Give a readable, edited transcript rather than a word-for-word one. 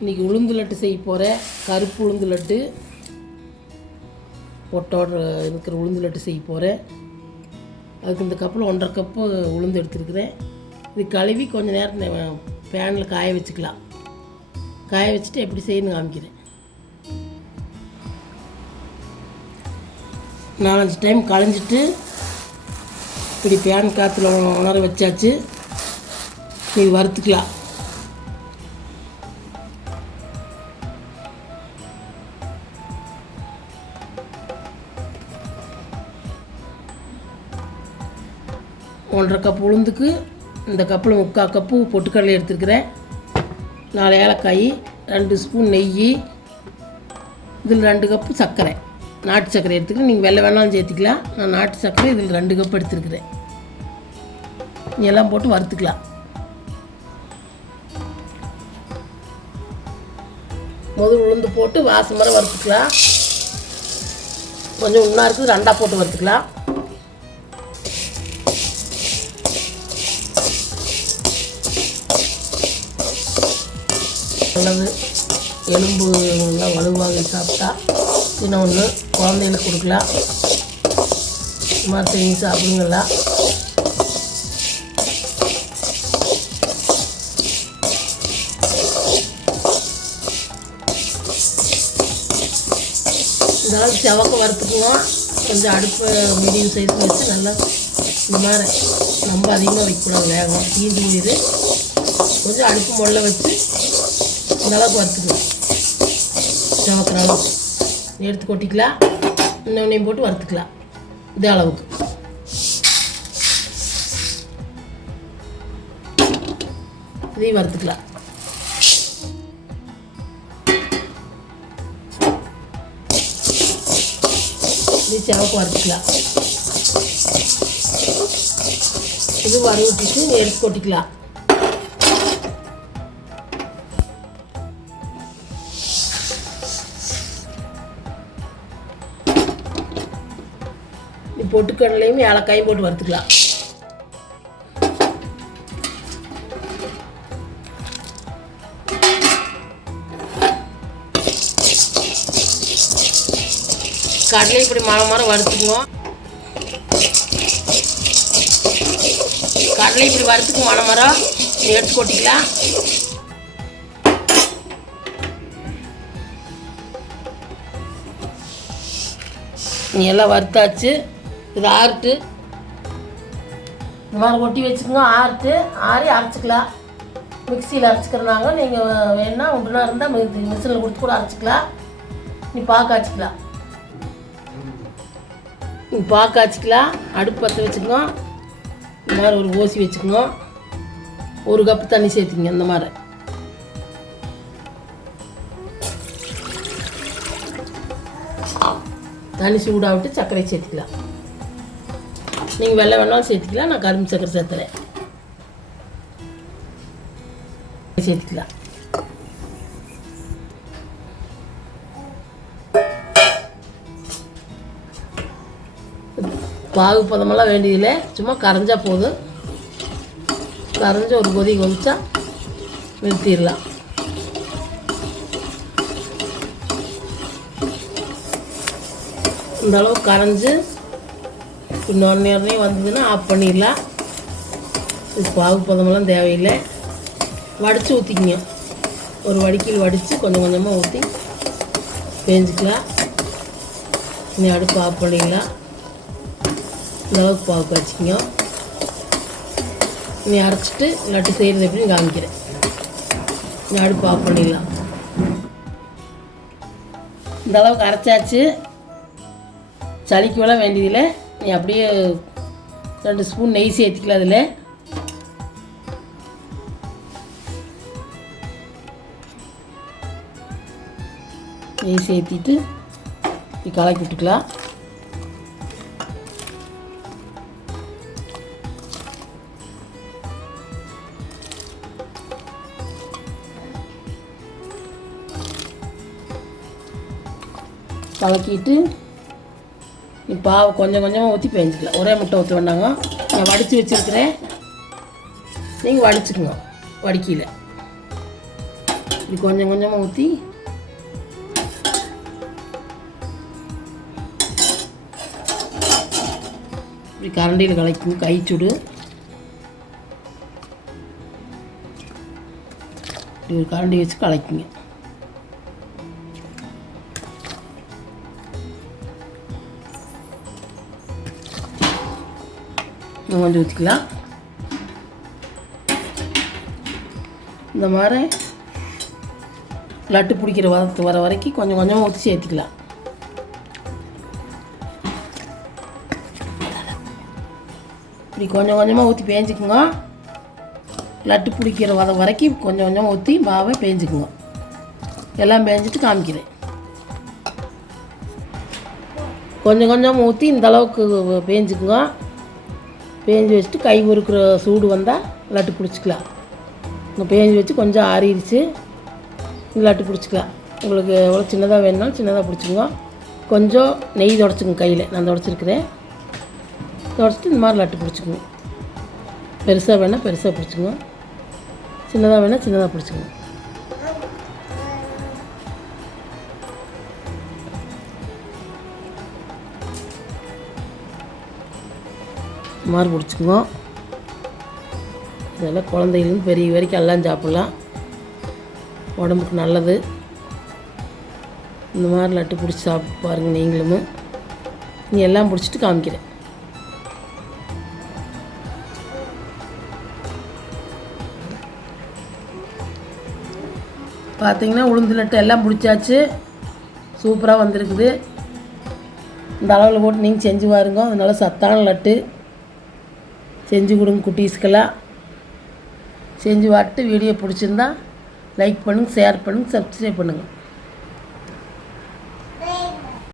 இன்றைக்கி உளுந்து லட்டு செய்ய போகிறேன். கருப்பு உளுந்து லட்டு, பொட்டோட இருக்கிற உளுந்து லட்டு செய்ய போகிறேன். அதுக்கு இந்த கப்பில் 1.5 கப்பு உளுந்து எடுத்துருக்குறேன். இது கழுவி கொஞ்சம் நேரம் பேனில் காய வச்சுக்கலாம். காய வச்சுட்டு எப்படி செய்யணும்னு காமிக்கிறேன். 4-5 டைம் களைஞ்சிட்டு இப்படி பேன் காற்றுல உணர வச்சாச்சு. இது வறுத்துக்கலாம். ஒன்றரை கப் உளுந்துக்கு இந்த கப்பில் 3/4 கப்பு பொட்டுக்கடலை எடுத்துருக்கிறேன். 4 ஏலக்காய், 2 ஸ்பூன் நெய், இதில் 2 கப்பு சர்க்கரை, நாட்டு சர்க்கரை எடுத்துக்கிறேன். நீங்கள் வெள்ளை வேணாலும் சேர்த்துக்கலாம். நான் நாட்டு சர்க்கரை இதில் 2 கப் எடுத்துருக்கிறேன். எல்லாம் போட்டு வறுத்துக்கலாம். முதல் உளுந்து போட்டு வாசம் வர வறுத்துக்கலாம். கொஞ்சம் உண்ணா இருக்குது, 2ஆக போட்டு வறுத்துக்கலாம். நல்லது, எலும்பு எல்லாம் வலுவாக சாப்பிட்டா இன்னொன்று குழந்தைகளுக்கு கொடுக்கலாம். இது மாதிரி செஞ்சு சாப்பிடுங்களா. இதெல்லாம் செவக்க வறுத்துக்குவோம். கொஞ்சம் அடுப்பு மீடியம் சைஸில் வச்சு நல்லா இந்த மாதிரி ரொம்ப அதிகமாக வைக்கக்கூடாது, வேகம் தீந்து போயிடுது. கொஞ்சம் அடுப்பு முள்ள வச்சு இந்த அளவுக்கு வறுத்துக்கலாம். செவக்கிற அளவுக்கு எடுத்து கொட்டிக்கலாம். இன்னொன்னையும் போட்டு வறுத்துக்கலாம். இதே அளவுக்கு இதையும் வறுத்துக்கலாம். இது செவக்கு வறுத்துக்கலாம். இது வறுவிட்டுட்டு எடுத்து கொட்டிக்கலாம். பொட்டுக்கடலையும் ஏலக்காயும் போட்டு வறுத்துக்கலாம். கடலையும் இப்படி மரம் வறுத்துக்குவோம். கடலை இப்படி வறுத்துக்கு மரம் எடுத்து கொட்டிக்கலாம். எல்லாம் வறுத்தாச்சு. இது ஆறுட்டு இந்த மாதிரி ஒட்டி வச்சுக்கோங்க. ஆறி அரைச்சிக்கலாம். மிக்சியில் அரைச்சிக்கிறனாங்க. நீங்கள் வேணுன்னா ஒன்றுனா இருந்தால் மிஷினில் கொடுத்து கூட அரைச்சிக்கலாம். நீ பாக்காய்ச்சிக்கலாம். அடுப்பு பற்ற வச்சுக்கோங்க. இந்த மாதிரி ஒரு ஓசி வச்சுக்கோங்க. 1 கப்பு தண்ணி சேர்த்துங்க. இந்த மாதிரி தண்ணி சூடாக விட்டு சர்க்கரை சேர்த்துக்கலாம். நீங்கள் வெள்ளை வேணாலும் சேர்த்துக்கலாம். நான் கரும்பு சர்க்கரை சேர்த்துறேன். சேர்த்துக்கலாம். பாகு பதமெல்லாம் வேண்டியதில்லை, சும்மா கரைஞ்சா போதும். கரைஞ்ச ஒரு கொதி கொதிச்சா நிறுத்திடலாம். இந்த அளவு கரைஞ்சி இன்னொரு நேரம் வந்ததுன்னா ஆஃப் பண்ணிடலாம். இது பாகு பதமெல்லாம் தேவையில்லை. வடித்து ஊற்றிக்கிங்க. ஒரு வடிக்கையில் வடித்து கொஞ்சம் கொஞ்சமாக ஊற்றி பேஞ்சிக்கலாம். இனி அடுப்பு ஆஃப் பண்ணிடலாம். இந்த அளவுக்கு பாகு காய்ச்சிக்கிங்க. இனி அரைச்சிட்டு லட்டு செய்கிறது எப்படின்னு காமிக்கிறேன். இனி அடுப்பு ஆஃப் பண்ணிடலாம். இந்த அளவுக்கு அரைச்சாச்சு. சளிக்கு வேலை வேண்டியதில்லை. நீ அப்படியே 2 ஸ்பூன் நெய் சேர்த்துக்கலாம். அதில் நெய் சேர்த்திட்டு கலக்கி விட்டுக்கலாம். கலக்கிட்டு பாவை கொஞ்சம் கொஞ்சமாக ஊற்றி பேஞ்சிக்கலாம். ஒரே முட்டை ஊற்ற வேண்டாங்க. நான் வடித்து வச்சுருக்கிறேன். நீங்கள் வடிச்சுக்கணும். வடிக்கையில் இப்படி கொஞ்சம் கொஞ்சமாக ஊற்றி இப்படி கரண்டியில் கலக்கணும். கை சுடு. இப்படி ஒரு கரண்டி வச்சு கலக்குங்க. கொஞ்சம் ஊற்றிக்கலாம். இந்த மாதிரி லட்டு பிடிக்கிற வர வரைக்கும் கொஞ்சம் கொஞ்சமாக ஊற்றி சேர்த்துக்கலாம். இப்படி கொஞ்சம் கொஞ்சமாக ஊற்றி பேஞ்சுக்குங்க. லட்டு பிடிக்கிற வரைக்கும் கொஞ்சம் கொஞ்சமாக ஊற்றி மாவை பேஞ்சுக்குங்க. எல்லாம் பேஞ்சிட்டு காமிக்கிறேன். கொஞ்சம் கொஞ்சமாக ஊற்றி இந்த அளவுக்கு பேஞ்சுக்குங்க. பேஞ்சு வச்சுட்டு கை உருக்குற சூடு வந்தால் லட்டு பிடிச்சிக்கலாம். இங்கே பேஞ்சு வச்சு கொஞ்சம் ஆறிடுச்சு. லட்டு பிடிச்சிக்கலாம். உங்களுக்கு எவ்வளோ சின்னதாக வேணுனாலும் சின்னதாக பிடிச்சிங்க. கொஞ்சம் நெய் தொடச்சிங்க கையில். நான் தொடச்சிருக்கிறேன். தொடச்சிட்டு இந்த மாதிரி லட்டு பிடிச்சிக்குங்க. பெருசாக வேணால் பெருசாக பிடிச்சிங்க. சின்னதாக வேணால் சின்னதாக பிடிச்சிங்க. இந்த மாதிரி பிடிச்சிக்குங்க. இதெல்லாம் குழந்தைகளும் பெரிய வரைக்கும் எல்லாம் சாப்பிட்லாம். உடம்புக்கு நல்லது. இந்த மாதிரி லட்டு பிடிச்சி சாப்பிட்டு பாருங்கள் நீங்களும். நீ எல்லாம் பிடிச்சிட்டு காமிக்கிறேன். பார்த்தீங்கன்னா உளுந்து லட்டு எல்லாம் பிடிச்சாச்சு. சூப்பராக வந்திருக்குது. இந்த அளவில் போட்டு நீங்கள் செஞ்சு பாருங்க. அதனால சத்தான லட்டு செஞ்சு கொடுங்க குட்டீஸ்க்கெல்லாம். செஞ்சு பார்த்துட்டு வீடியோ பிடிச்சிருந்தா லைக் பண்ணுங்கள், ஷேர் பண்ணுங்கள், சப்ஸ்கிரைப் பண்ணுங்கள்.